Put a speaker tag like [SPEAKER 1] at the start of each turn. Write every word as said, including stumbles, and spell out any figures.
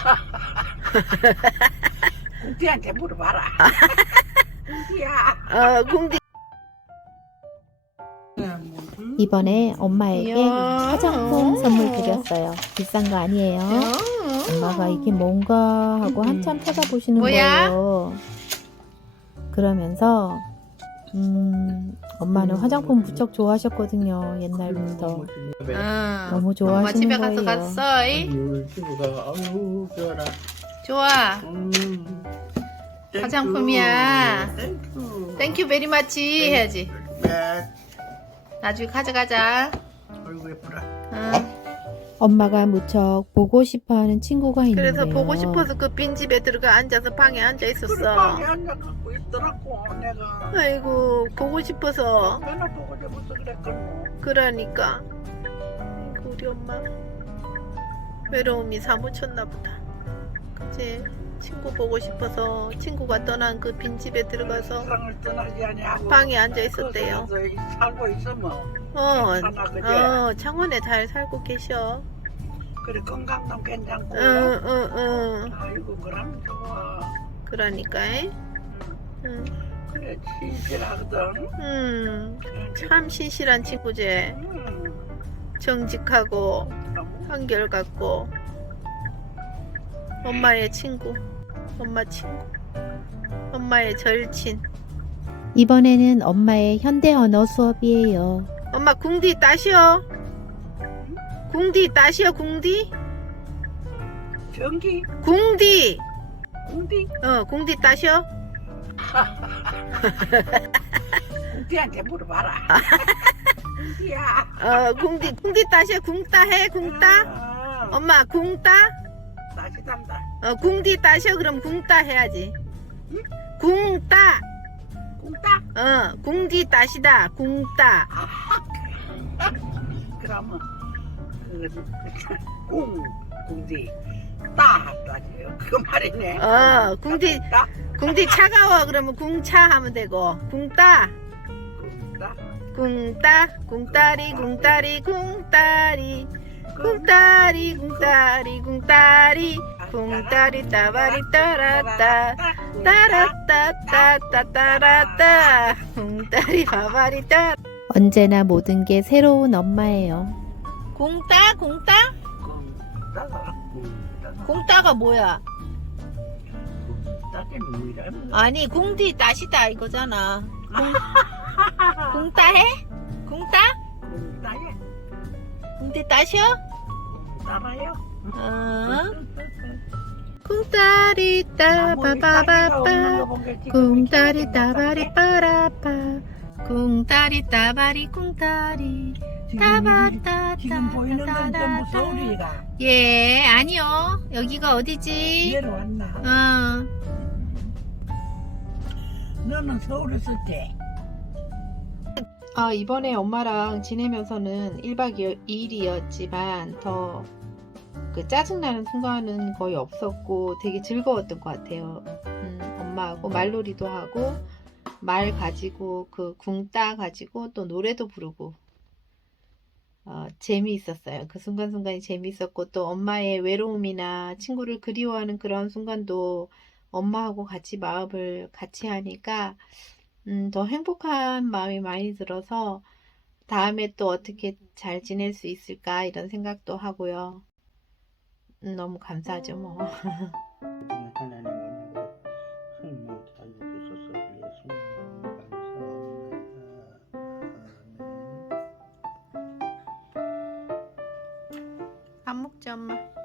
[SPEAKER 1] 궁디한테 물어봐라. 궁디야.
[SPEAKER 2] 어, 궁디.
[SPEAKER 3] 이번에 엄마에게 화장품 선물 드렸어요. 비싼 거 아니에요. 엄마가 이게 뭔가 하고 한참 찾아보시는
[SPEAKER 2] 뭐야?
[SPEAKER 3] 거예요. 그러면서 음, 엄마는 화장품 무척 좋아하셨거든요. 옛날부터.
[SPEAKER 2] 응.
[SPEAKER 3] 너무
[SPEAKER 2] 엄마
[SPEAKER 3] 좋아하시는
[SPEAKER 2] 집에
[SPEAKER 3] 거예요.
[SPEAKER 2] 가서 갔어. 이?
[SPEAKER 1] 아유, 좋아라.
[SPEAKER 2] 좋아.
[SPEAKER 1] 음,
[SPEAKER 2] 화장품이야.
[SPEAKER 1] 땡큐.
[SPEAKER 2] 땡큐 베리 마치 해야지.
[SPEAKER 1] 네.
[SPEAKER 2] 나중에 가져가자.
[SPEAKER 1] 아이고 예쁘라.
[SPEAKER 2] 응.
[SPEAKER 3] 엄마가 무척 보고 싶어하는 친구가 있는데요.
[SPEAKER 2] 그래서 보고 싶어서 그 빈집에 들어가 앉아서 방에 앉아
[SPEAKER 1] 그래
[SPEAKER 2] 있었어.
[SPEAKER 1] 방에 앉아갖고 있더라고 내가.
[SPEAKER 2] 아이고 보고 싶어서.
[SPEAKER 1] 맨날 보고 싶어서 그랬거든.
[SPEAKER 2] 그러니까. 아이고, 우리 엄마 외로움이 사무쳤나 보다. 그치? 친구 보고 싶어서 친구가 떠난 그 빈집에 들어가서
[SPEAKER 1] 세상을 떠나지 아니하고
[SPEAKER 2] 방에 앉아 있었대요.
[SPEAKER 1] 거기서 살고 있으면
[SPEAKER 2] 어,
[SPEAKER 1] 괜찮아, 그지?
[SPEAKER 2] 어, 창원에 잘 살고 계셔.
[SPEAKER 1] 그래 건강도 괜찮고.
[SPEAKER 2] 응, 응, 응.
[SPEAKER 1] 아이고 그럼 좋아.
[SPEAKER 2] 그러니까, 에?
[SPEAKER 1] 응.
[SPEAKER 2] 응,
[SPEAKER 1] 그래 친필하거든.
[SPEAKER 2] 응. 참 신실한 친구지.
[SPEAKER 1] 응.
[SPEAKER 2] 정직하고 한결같고 엄마의 친구, 엄마 친구, 엄마의 절친.
[SPEAKER 3] 이번에는 엄마의 현대 언어 수업이에요.
[SPEAKER 2] 엄마 궁디 따시오. 궁디 따시오. 궁디.
[SPEAKER 1] 전기
[SPEAKER 2] 궁디.
[SPEAKER 1] 궁디
[SPEAKER 2] 어, 궁디 따시오.
[SPEAKER 1] 궁디한테 물어봐라. 궁디야.
[SPEAKER 2] 어, 궁디. 궁디 따시오. 궁따 해. 궁따.
[SPEAKER 1] 아,
[SPEAKER 2] 엄마 궁따.
[SPEAKER 1] 다시 단다.
[SPEAKER 2] 어, 궁디 따시오. 그럼 궁따 해야지. 궁따.
[SPEAKER 1] 궁따.
[SPEAKER 2] 어, 궁디 따시다. 궁따.
[SPEAKER 1] 그러면 그궁 궁디 따 따지요. 그 말이네.
[SPEAKER 2] 어, 궁디.
[SPEAKER 1] 따
[SPEAKER 2] 궁디 차가워. 그러면 궁차 하면 되고. 궁따.
[SPEAKER 1] 궁따
[SPEAKER 2] 궁따. 궁따리. 궁따리. 궁따리. 궁따리. 궁따리. 궁따리. 궁따리 따바리 따라따. 따라따 따따 따라따. 궁따리 바바리 따.
[SPEAKER 3] 언제나 모든 게 새로운 엄마예요.
[SPEAKER 2] 궁따. 궁따.
[SPEAKER 1] 궁따가 궁따가
[SPEAKER 2] 궁따가 뭐야?
[SPEAKER 1] 궁따게 누이라는
[SPEAKER 2] 아니 궁디 따시다 이거잖아. 궁, 궁따 해? 궁따?
[SPEAKER 1] 궁따에
[SPEAKER 2] 궁디 따셔?
[SPEAKER 1] 따라요.
[SPEAKER 2] 어? 궁따리 따바바바바 궁따리 따바리 빠라빠 궁따리 따바리 궁따리 따바따
[SPEAKER 1] 지금 보이는 건 전부 서울이가.
[SPEAKER 2] 예 아니요 여기가 어디지?
[SPEAKER 1] 얘로 왔나?
[SPEAKER 2] 어
[SPEAKER 1] 너는 서울에 있을 때.
[SPEAKER 3] 아, 이번에 엄마랑 지내면서는 일 박 이 일이었지만 더 그 짜증나는 순간은 거의 없었고 되게 즐거웠던 것 같아요. 음, 엄마하고 말놀이도 하고 말 가지고 그 궁따 가지고 또 노래도 부르고 어, 재미있었어요. 그 순간순간이 재미있었고 또 엄마의 외로움이나 친구를 그리워하는 그런 순간도 엄마하고 같이 마음을 같이 하니까 음, 더 행복한 마음이 많이 들어서 다음에 또 어떻게 잘 지낼 수 있을까 이런 생각도 하고요. 음, 너무 감사하죠 뭐.
[SPEAKER 1] 하나님 은혜가 항상 자유주소서 예수님 감사합니다. 아멘.
[SPEAKER 2] 밥 먹자 엄마.